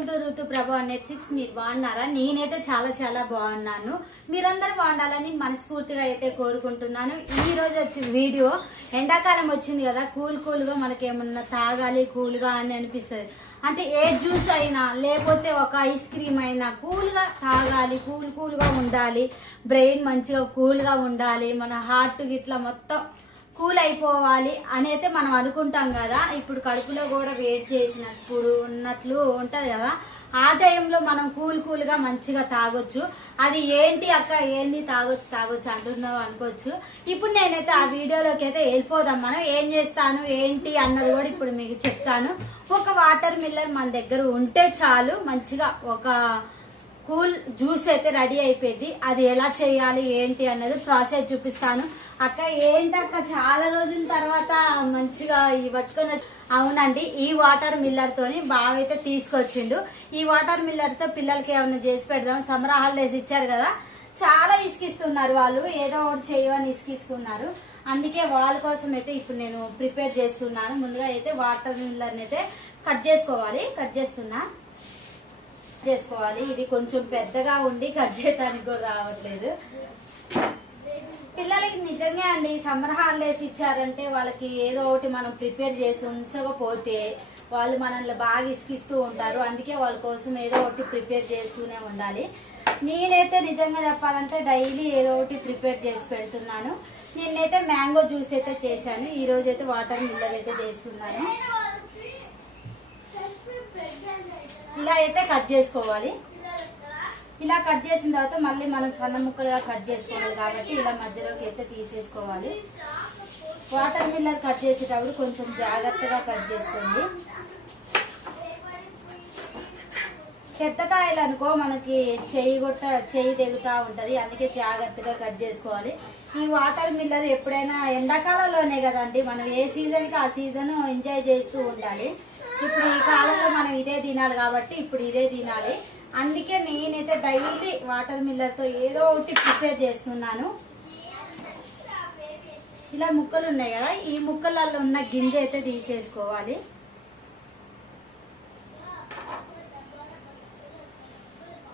Welcome to ఋతు ప్రభా నెట్6. మీరు బాగున్నారా? నేనైతే చాలా చాలా బాగున్నాను. మీరందరూ బాగుండాలని మనస్ఫూర్తిగా అయితే కోరుకుంటున్నాను. ఈ రోజు వచ్చి వీడియో, ఎండాకాలం వచ్చింది కదా, కూల్ గా మనకి ఏమన్నా తాగాలి కూల్ గా అని అనిపిస్తుంది. అంటే ఏ జ్యూస్ అయినా లేకపోతే ఒక ఐస్ క్రీమ్ అయినా కూల్ గా తాగాలి, కూల్ గా ఉండాలి, బ్రెయిన్ మంచిగా కూల్ గా ఉండాలి, మన హార్ట్ గిట్లా మొత్తం కూల్ అయిపోవాలి అని అయితే మనం అనుకుంటాం కదా. ఇప్పుడు కడుపులో కూడా వేడి చేసినప్పుడు ఉన్నట్లు ఉంటది కదా, ఆ టైంలో మనం కూల్ గా మంచిగా తాగొచ్చు. అది ఏంటి అక్క, ఏంది తాగొచ్చు అంటున్నావు అనుకోవచ్చు. ఇప్పుడు నేనైతే ఆ వీడియోలోకి అయితే వెళ్ళిపోదాం. మనం ఏం చేస్తాను ఏంటి అన్నది కూడా ఇప్పుడు మీకు చెప్తాను. ఒక వాటర్ మిల్లర్ మన దగ్గర ఉంటే చాలు, మంచిగా ఒక కూల్ జ్యూస్ అయితే రెడీ అయిపోయింది. అది ఎలా చేయాలి ఏంటి అన్నది ప్రాసెస్ చూపిస్తాను. అక్క ఏంటక్క చాలా రోజుల తర్వాత మంచిగా ఈ పట్టుకొని, అవునండి, ఈ వాటర్ మిల్లర్ తోని బాగా అయితే తీసుకొచ్చిండు. ఈ వాటర్ మిల్లర్ తో పిల్లలకి ఏమైనా చేసి పెడదాం, సమ్మర్ హాలిడేస్ ఇచ్చారు కదా, చాలా ఇసుకిస్తున్నారు వాళ్ళు, ఏదో ఒకటి చేయమని ఇసుకిస్తున్నారు. అందుకే వాళ్ళ కోసం అయితే ఇప్పుడు నేను ప్రిపేర్ చేస్తున్నాను. ముందుగా అయితే వాటర్ మిల్లర్ అయితే కట్ చేసుకోవాలి. ఇది కొంచెం పెద్దగా ఉండి కట్ చేయడానికి కూడా రావట్లేదు. పిల్లలకి నిజంగా అండి, సమ్మర్ హాలిడేస్ ఇచ్చారంటే వాళ్ళకి ఏదో ఒకటి మనం ప్రిపేర్ చేసి ఉంచకపోతే వాళ్ళు మనల్ని బాగా ఇసుకిస్తూ ఉంటారు. అందుకే వాళ్ళ కోసం ఏదో ఒకటి ప్రిపేర్ చేస్తూనే ఉండాలి. నేనైతే నిజంగా చెప్పాలంటే డైలీ ఏదో ఒకటి ప్రిపేర్ చేసి పెడుతున్నాను. నేనైతే మ్యాంగో జ్యూస్ అయితే చేశాను, ఈ రోజు అయితే వాటర్ మిల్లర్ అయితే చేస్తున్నాను. ఇలా అయితే కట్ చేసుకోవాలి. ఇలా కట్ చేసిన తర్వాత మళ్ళీ మనం సన్న ముక్కలుగా కట్ చేసుకోవాలి కాబట్టి ఇలా మధ్యలోకి అయితే తీసేసుకోవాలి. వాటర్ మిల్లర్ కట్ చేసేటప్పుడు కొంచెం జాగ్రత్తగా కట్ చేసుకోండి. పెద్దకాయలు అనుకో మనకి చెయ్యి తెగుతా ఉంటది, అందుకే జాగ్రత్తగా కట్ చేసుకోవాలి. ఈ వాటర్ మిల్లర్ ఎప్పుడైనా ఎండాకాలంలోనే కదండి, మనం ఏ సీజన్ కి ఆ సీజన్ ఎంజాయ్ చేస్తూ ఉండాలి. ఇప్పుడు ఈ కాలంలో మనం ఇదే తినాలి కాబట్టి ఇప్పుడు ఇదే తినాలి. అందుకే నేనైతే డైలీ వాటర్ మిల్లర్ తో ఏదో ఒకటి ప్రిపేర్ చేస్తున్నాను. ఇలా ముక్కలు ఉన్నాయి కదా, ఈ ముక్కలలో ఉన్న గింజ అయితే తీసేసుకోవాలి.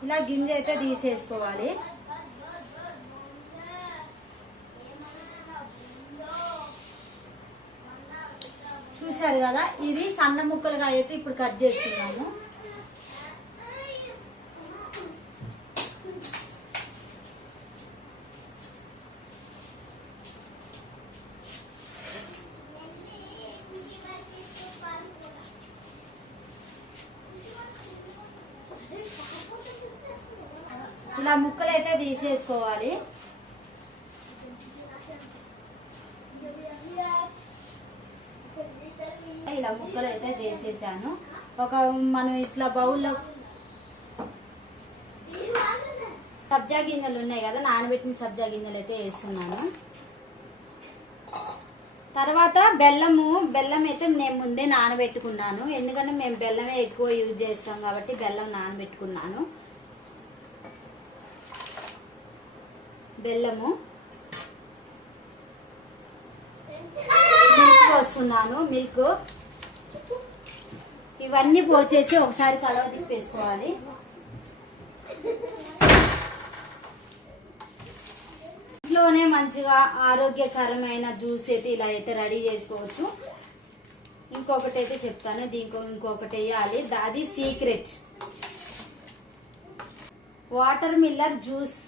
ఇలా గింజ అయితే తీసేసుకోవాలి. చూసారు కదా, ఇది సన్న ముక్కలుగా అయితే ఇప్పుడు కట్ చేసుకున్నాము. ఇలా ముక్కలు అయితే తీసేసుకోవాలి. ఇలా ముక్కలు అయితే చేసేసాను. మనం ఇట్లా బౌల్లో సబ్జా గింజలు ఉన్నాయి కదా, నానబెట్టిన సబ్జా గింజలు అయితే వేస్తున్నాను. తర్వాత బెల్లం అయితే నేను ముందే నానబెట్టుకున్నాను, ఎందుకంటే మేము బెల్లమే ఎక్కువ యూజ్ చేస్తాం కాబట్టి బెల్లం నానబెట్టుకున్నాను. బెల్లము, మిల్క్ పోస్తున్నాను. మిల్క్ ఇవన్నీ పోసేసి ఒకసారి కలవ తిప్పేసుకోవాలి. ఇంట్లోనే మంచిగా ఆరోగ్యకరమైన జ్యూస్ అయితే ఇలా అయితే రెడీ చేసుకోవచ్చు. ఇంకొకటి అయితే చెప్తాను, ఇంకొకటి వేయాలి, అది సీక్రెట్. వాటర్ మిల్లర్ జ్యూస్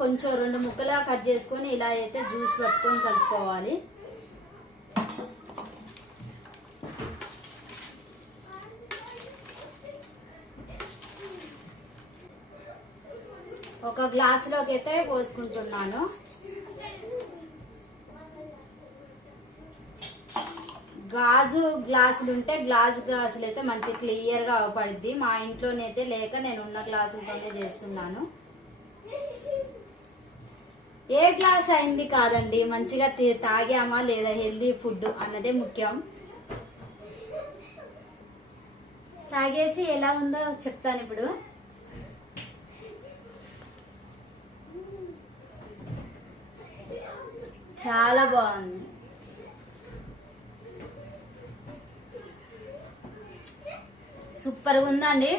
కొంచెం 2 ముక్కలుగా కట్ చేసుకొని ఇలా అయితే జ్యూస్ పట్టుకొని కలుపుకోవాలి. ఒక గ్లాసులోకి అయితే పోసుకుంటున్నాను. గ్లాసులు ఉంటే గ్లాసులు అయితే మంచి క్లియర్ గా అవపడుద్ది. మా ఇంట్లోనైతే లేక నేను ఉన్న గ్లాసులతోనే చేస్తున్నాను. ఏ గ్లాస్ అయింది కాదండి, మంచిగా తాగామా లేదా హెల్దీ ఫుడ్ అన్నదే ముఖ్యం. తాగేసి ఎలా ఉందో చెప్తాను ఇప్పుడు. చాలా బాగుంది. సూపర్ గా ఉందండి.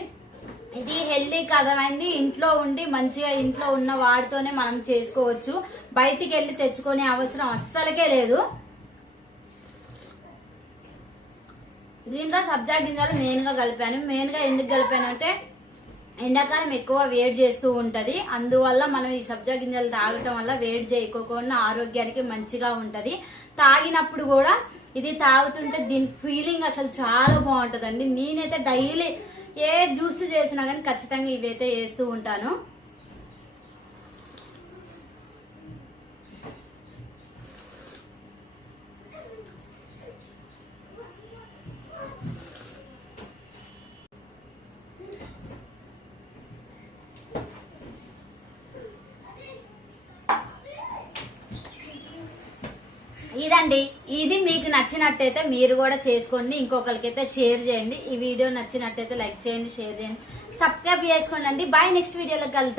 ఇది హెల్దీ కథమైంది. ఇంట్లో ఉండి మంచిగా ఇంట్లో ఉన్న వాటితోనే మనం చేసుకోవచ్చు. బయటికి వెళ్ళి తెచ్చుకునే అవసరం అస్సలకే లేదు. దీంట్లో సబ్జా గింజలు మెయిన్ గా కలిపాను. మెయిన్ గా ఎందుకు కలిపాను అంటే ఎండాకాలం ఎక్కువ వేడి చేస్తూ ఉంటది. అందువల్ల మనం ఈ సబ్జా గింజలు తాగటం వల్ల వేడి చేయకోకుండా ఆరోగ్యానికి మంచిగా ఉంటది. తాగినప్పుడు కూడా ఇది తాగుతుంటే దీని ఫీలింగ్ అసలు చాలా బాగుంటదండి. నేనైతే డైలీ ఏ జ్యూస్ చేసినా కానీ ఖచ్చితంగా ఇవైతే వేస్తూ ఉంటాను. ఇదండి, ఇది మీకు నచ్చినట్టయితే మీరు కూడా చేసుకోండి. ఇంకొకరికైతే షేర్ చేయండి. ఈ వీడియో నచ్చినట్టయితే లైక్ చేయండి, షేర్ చేయండి, సబ్స్క్రైబ్ చేసుకోండి. బాయ్, నెక్స్ట్ వీడియోలో కలుద్దాం.